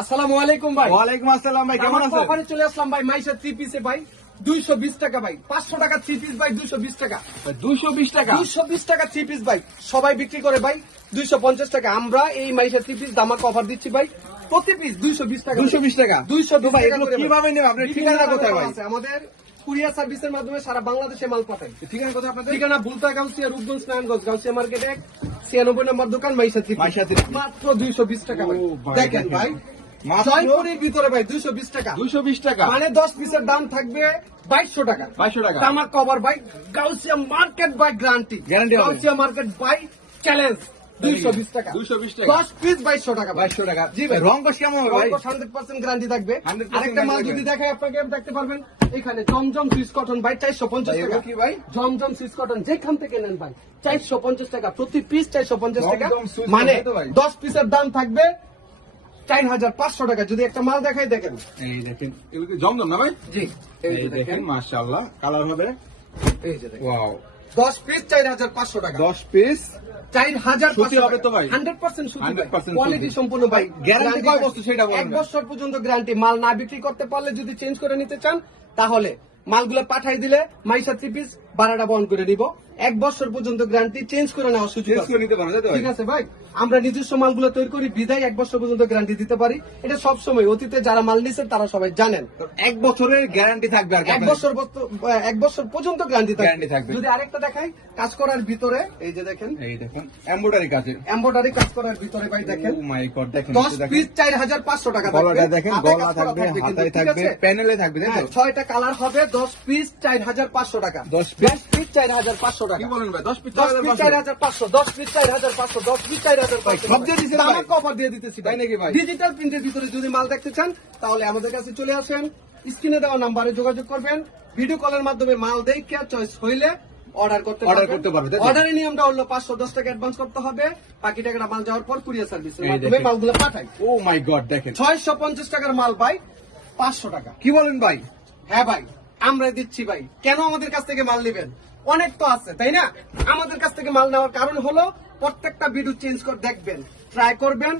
আসসালামু আলাইকুম ভাই। ওয়ালাইকুম আসসালাম ভাই, কেমন আছেন? অফারে চলে আসলাম ভাই মাইশা 3 পিসে ভাই 220 টাকা ভাই, 500 টাকা 3 পিস ভাই 220 টাকা, 220 টাকা 220 টাকা 3 পিস ভাই। সবাই বিক্রি করে ভাই 250 টাকা, আমরা এই মাইশা 3 পিস দামাক অফার দিচ্ছি ভাই, প্রতি পিস 220 টাকা। 220 টাকা 220 ভাই, টাকা এগুলো করে ভাই। কিভাবে নেব? আপনার বিভিন্ন ঠিকানা কোথায় ভাই? আছে আমাদের কুরিয়ার সার্ভিসের মাধ্যমে সারা বাংলাদেশে মাল পাঠাই। ঠিকানা কোথায় আপনাদের? ঠিকানা ভুলতা গাউসিয়া, রূপগঞ্জ, নারায়ণগঞ্জ, গাউসিয়া মার্কেটে 96 নম্বর দোকান মাইশা 3 মাইশা 3 মাত্র 220 টাকা ভাই। ও ভাই, দেখেন ভাই মাত্র জয়পুরের ভিতরে ভাই 220 টাকা, 220 টাকা মানে 10 পিসের দাম থাকবে 2200 টাকা। 2200 টাকা তামাক cover by Gausia market by guarantee, Guarantee হবে। গাউসিয়া মার্কেট বাই চ্যালেঞ্জ 220 টাকা, 220 টাকা 10 পিস 2200 টাকা ভাই। 2200 টাকা। জি ভাই, রং কস কেমন হবে ভাই? 100% গ্যারান্টি থাকবে। 100% আরেকটা মাল guarantee যদি থাকবে। দেখাই আপনাকে দেখতে পারবেন, এখানে জমজম সুইস কটন বাই 450 টাকা। এগুলো কি ভাই? জমজম সুইস কটন যেখান থেকে নেন ভাই 450 টাকা, প্রতি পিস 450 টাকা, জমজম সুইস মানে কটন তো ভাই। 10 পিসের দাম থাকবে 4500 টাকা। যদি একটা মাল দেখাই দেখেন, এই দেখেন, এগুলো কি জমজম না ভাই? জি এই দেখেন, মাশাআল্লাহ, কালার হবে। এই যে দেখেন ওয়াও, 10 পিস 4500 টাকা, 10 পিস 4500 সুতি হবে তো ভাই? 100% সুতি ভাই, 100% কোয়ালিটি সুতি। সম্পূর্ণ ভাই। গ্যারান্টি কয় বছর সেটা বলেন 1 না? বছর পর্যন্ত গ্যারান্টি। মাল না বিক্রি করতে পারলে যদি চেঞ্জ করে নিতে চান, তাহলে মালগুলো পাঠাই দিলে মাইশা 3 পিস ভাড়াটা বহন করে দিব। 1 বছর পর্যন্ত গ্যারান্টি, চেঞ্জ করে নেওয়ার সুযোগ চেঞ্জ আছে। করে নিতে পারেন তাই তো ভাই? ঠিক আছে ভাই, আমরা নিজস্ব মালগুলো তৈরি করি বিধায় 1 বছর পর্যন্ত গ্যারান্টি দিতে পারি। এটা সব সময়, অতীতে যারা মাল নিছেন তারা সবাই জানেন। তো 1 বছরের গ্যারান্টি থাকবে আর কি 1 আপনাদের? বছর পর্যন্ত গ্যারান্টি Guarantee থাকবে। যদি আরেকটা দেখাই, কাজ করার ভিতরে এই যে দেখেন এই দেখেন, এমব্রয়ডারি কাজে। এমব্রয়ডারি কাজ করার ভিতরে ভাই দেখেন ও মাই গড, দেখেন 10 পিস 4500 টাকা থাকবে। গলাটা দেখেন, হাতে গলা কাজ করা থাকবে, কিন্তু, হাতায় ঠিক থাকবে, আছে? প্যানেলে থাকবে তাই হ্যাঁ, তো? 6টা কালার হবে, 10 পিস 4500 টাকা। 10 পিস 4500 টাকা। কি বলেন ভাই? 10 পিস 10 পিস 4500, 10 পিস 4500, 10 পিস 4500। সব দিয়ে দিছেন ভাই? দামাক অফার দিয়ে দিতেছি তাই নাকি ভাই? ডিজিটাল প্রিন্টের ভিতরে যদি মাল দেখতে চান, তাহলে আমাদের কাছে চলে আসেন, স্ক্রিনে দেওয়া নাম্বারে যোগাযোগ করবেন। ভিডিও কলের মাধ্যমে মাল দেখে চয়েস হইলে অর্ডার করতে পারবে, তাই তো? অর্ডারের নিয়মটা হলো 510 টাকা অ্যাডভান্স করতে হবে, বাকি টাকাটা মাল যাওয়ার পর কুরিয়ার সার্ভিসের এই মাধ্যমে দেখেন। মালগুলো পাঠাই। ও মাই গড, দেখেন 650 টাকার মাল ভাই 500 টাকা। কি বলেন ভাই? হ্যাঁ ভাই, আমরা দিচ্ছি ভাই। কেন আমাদের কাছ থেকে মাল নেবেন? অনেক তো আছে তাই না? আমাদের কাছ থেকে মাল নেওয়ার কারণ হলো প্রত্যেকটা ভিডিও চেঞ্জ করে দেখবেন, ট্রাই করবেন।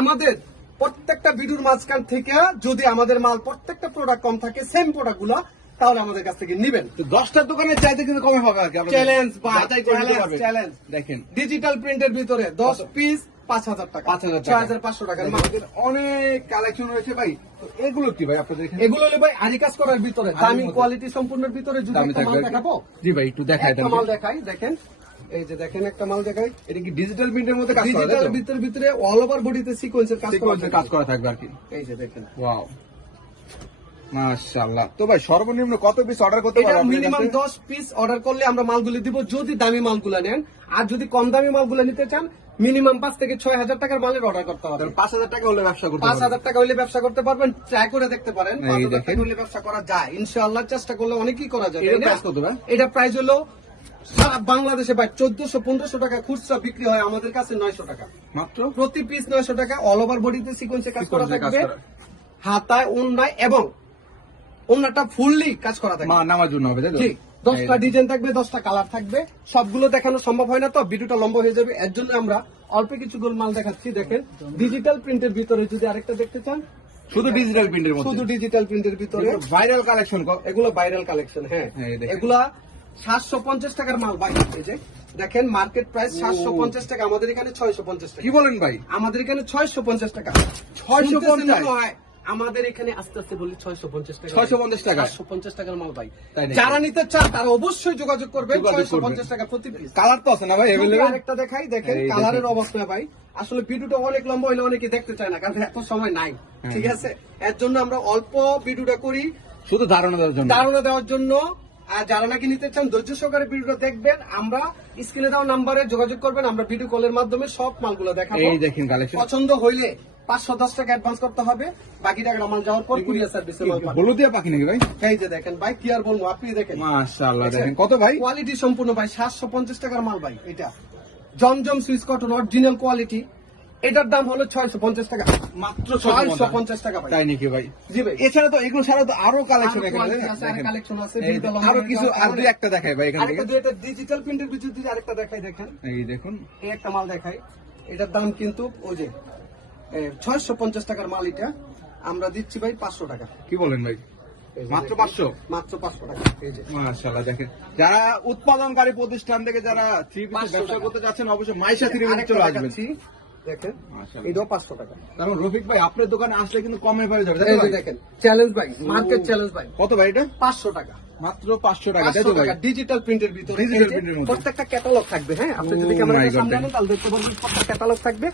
আমাদের প্রত্যেকটা ভিডিওর মাঝখান থেকে যদি আমাদের মাল প্রত্যেকটা প্রোডাক্ট কম থাকে, সেম প্রোডাক্ট গুলো, তাহলে আমাদের কাছ থেকে নিবেন। তো 10টার দোকানের চাইতে কিন্তু কমে হবে আর কি। আপনাদের চ্যালেঞ্জ ভাই, যাচাই করে নিতে পারবেন। চ্যালেঞ্জ। দেখেন, ডিজিটাল প্রিন্টের ভিতরে 10 পিস 5000 টাকা, 5000 টাকা, 6500 টাকার মাল। আমাদের অনেক কালেকশন রয়েছে ভাই। তো এগুলো কি ভাই আপনাদের এখানে? এগুলো হলো ভাই আরি কাজ করার ভিতরে, দামি মধ্যে। কোয়ালিটি সম্পূর্ণের ভিতরে যদি দামি একটা মাল থাকবে। দেখাবো। জি ভাই, একটু দেখাই দেন। একটা মাল দেখাই, দেখেন এই যে দেখেন একটা মাল দেখাই, এটা কি ডিজিটাল প্রিন্টের মধ্যে কাজ করা যায় ডিজিটাল তো? ভিতরে অল ওভার বডিতে সিকোয়েন্সের কাজ করা সিকোয়েন্সের কাজ করা থাকবে আর কি। থাকে। এই যে দেখেন, ওয়াও, মাশাআল্লাহ। তো ভাই সর্বনিম্ন কত পিস অর্ডার করতে এটা পারবো আপনাদের মিনিমাম কাছে? 10 পিস অর্ডার করলে আমরা মালগুলি দিব, যদি দামি মালগুলো নেন। আর যদি কম দামি মালগুলো নিতে চান, মিনিমাম 5 থেকে 6000 টাকার মালের অর্ডার করতে হবে। তাহলে 5000 টাকা হলে ব্যবসা করতে পারবেন। 5000 টাকা হইলে ব্যবসা করতে পারবেন, ট্রাই করে দেখতে পারেন। এই 5000 দেখেন। টাকা হইলে ব্যবসা করা যায় ইনশাআল্লাহ, চেষ্টা করলে অনেকই করা যায়। এর তাই না? প্রাইস কত ভাই? এটা প্রাইস হলো সারা বাংলাদেশে ভাই 1400-1500 টাকা খুচরা বিক্রি হয়, আমাদের কাছে 900 টাকা মাত্র প্রতি পিস। 900 টাকা, অল ওভার বডিতে সিকোয়েন্সে কাজ করা সিকোয়েন্সে কাজ থাকবে, করা। হাতায় ওন্নায়, এবং ওন্নাটা ফুললি কাজ করা থাকবে। মা নামার জন্য হবে তাই তো? ঠিক, 10টা ডিজাইন থাকবে, 10টা কালার থাকবে। সবগুলো দেখানো সম্ভব হয় না, তো ভিডিওটা লম্বা হয়ে যাবে। এর জন্য আমরা অল্প কিছু মাল দেখাচ্ছি। দেখেন ডিজিটাল প্রিন্টের ভিতরে যদি আরেকটা দেখতে চান, শুধু ডিজিটাল প্রিন্টের মধ্যে, শুধু ডিজিটাল প্রিন্টের ভিতরে ভাইরাল কালেকশন। এগুলো ভাইরাল কালেকশন। হ্যাঁ, এই দেখেন। এগুলা 750 টাকার মাল ভাই। এই যে দেখেন, মার্কেট প্রাইস 750 টাকা, আমাদের এখানে 650 টাকা। কি বলেন ভাই? আমাদের এখানে 650 টাকা। 650? নয়, আমাদের এখানে আস্তে আস্তে বলি 650 টাকা। 650 টাকা? 750 টাকার মাল ভাই। তাই নাকি? যারা নিতে চান তারা অবশ্যই যোগাযোগ করবেন। যোগাযোগ করবেন। 650 টাকা প্রতি পিস। কালার তো আছে না ভাই যদি अवेलेबल? আরেকটা দেখাই, দেখেন এই কালারের দেখেন। অবস্থা ভাই। আসলে ভিডিওটা অনেক লম্বা হইলে অনেকে দেখতে চায় না, কারণ এত সময় নাই। ঠিক আছে, এর জন্য আমরা অল্প ভিডিওটা করি, শুধু ধারণা দেওয়ার জন্য। ধারণা দেওয়ার জন্য। আর যারা নাকি নিতে চান, ধৈর্য সহকারে ভিডিওটা দেখবেন, আমরা স্ক্রিনে দেওয়া নাম্বারে যোগাযোগ করবেন, আমরা ভিডিও কলের মাধ্যমে সব মালগুলো দেখাবো। এই দেখেন কালেকশন। পছন্দ হইলে 510 টাকা অ্যাডভান্স করতে হবে, বাকি টাকা মাল যাওয়ার পর কুরিয়ার সার্ভিসে মাল পাবেন। হলুদিয়া পাখি নাকি ভাই? এই যে দেখেন ভাই, কি আর বলবো, আপনি দেখেন। মাশাআল্লাহ, দেখেন কত ভাই? কোয়ালিটি সম্পূর্ণ ভাই, 750 টাকার মাল ভাই। এটা জমজম সুইস কটন অরিজিনাল কোয়ালিটি, এটার দাম হলো 650 টাকা, মাত্র 650 টাকা ভাই। তাই নাকি ভাই? জি ভাই, এছাড়া তো এগুলো ছাড়া তো আরো কালেকশন এখানে quality দেখেন। আছে, আরো কালেকশন আছে, এই ভিডিওটা লম্বা আরো হয়ে কিছু, যাওয়ার আর দুই কারণে- একটা দেখাই ভাই এখান থেকে। আরেকটা দুইটা ডিজিটাল প্রিন্টের ভিতরে যদি আরেকটা দেখাই, দেখেন এই দেখুন, এই একটা মাল দেখাই, এটার দাম কিন্তু ওই যে 650 টাকার মাল এটা আমরা দিচ্ছি ভাই 500 টাকা। কি বলেন ভাই, এই যে মাত্র দেখেন, 500? মাত্র 500 টাকা। এই যে মাশাআল্লাহ, দেখেন যারা উৎপাদনকারী প্রতিষ্ঠান থেকে যারা থ্রি পিসের 500 ব্যবসা টাকা। করতে যাচ্ছেন অবশ্যই মাইশা থ্রি পিস আরেকটা চলে আসবেন। দেখাচ্ছি, দেখেন মাশাআল্লাহ। এটাও 500 টাকা। কারণ রফিক ভাই আপনার দোকানে আসলে কিন্তু কমে পাওয়া যাবে, তাই এই তো যে ভাই? দেখেন চ্যালেঞ্জ ভাই, মার্কেট চ্যালেঞ্জ ভাই, কত ভাই এটা? 500 টাকা। মাত্র 500 টাকা, তাই তো 500 ভাই? টাকা ডিজিটাল প্রিন্টের ভিতরে। Digital এই যে print এর মধ্যে। প্রত্যেকটা ক্যাটালগ থাকবে। হ্যাঁ, আপনি যদি Oh ক্যামেরাটা my God, সামনে আনেন তাহলে দেখতে পারবেন প্রত্যেকটা ক্যাটালগ থাকবে।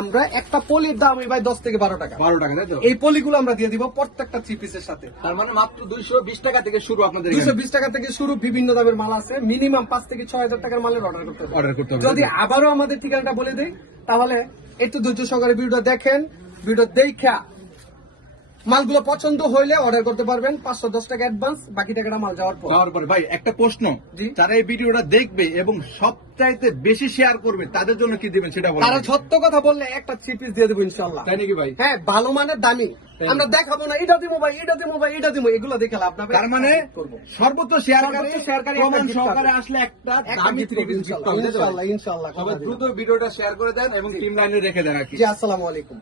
আমরা একটা পলির দাম ভাই 10 থেকে 12 টাকা। 12 টাকা, তাই তো? এই পলিগুলো আমরা দিয়ে দিব প্রত্যেকটা থ্রি পিসের সাথে। তার মানে মাত্র 220 টাকা থেকে শুরু আপনাদের এখানে। 220 টাকা থেকে শুরু, বিভিন্ন দামের মাল আছে। মিনিমাম 5 থেকে 6000 টাকার মালের অর্ডার করতে হবে। অর্ডার করতে হবে, যদি তাই তো? আবারও আমাদের ঠিকানাটা বলে দেই, তাহলে একটু ধৈর্য সহকারে ভিডিওটা দেখেন। ভিডিও দেখা মালগুলো পছন্দ হইলে অর্ডার করতে পারবেন। 510 টাকা অ্যাডভান্স, বাকি টাকাটা মাল যাওয়ার পর। যাওয়ার পরে ভাই একটা প্রশ্ন, জি। যারা এই ভিডিওটা দেখবে এবং সবচাইতে বেশি শেয়ার করবে তাদের জন্য কি দিবেন সেটা বলেন। তারা সত্য কথা বললে একটা থ্রি পিস দিয়ে দেবো ইনশাল্লাহ। তাই নাকি ভাই? হ্যাঁ, ভালো মানের দামি। তাই। আমরা দেখাবো না এটা দিব ভাই, এটা দিব ভাই, এটা দিব, এগুলো দেখে লাভ না ভাই। তার মানে করবো সর্বোচ্চ শেয়ারকারী সর্বোচ্চ শেয়ারকারী প্রমাণ একটা gift সহকারে পাবে। আসলে একটা একটা দামি gift থ্রি পাবে পিস ইনশাল্লাহ, ইনশাল্লাহ, ইনশাল্লাহ। সবাই দ্রুত ভিডিওটা শেয়ার করে দেন এবং টিম লাইনে রেখে দেন আর কি। জি, আসসালামু আলাইকুম।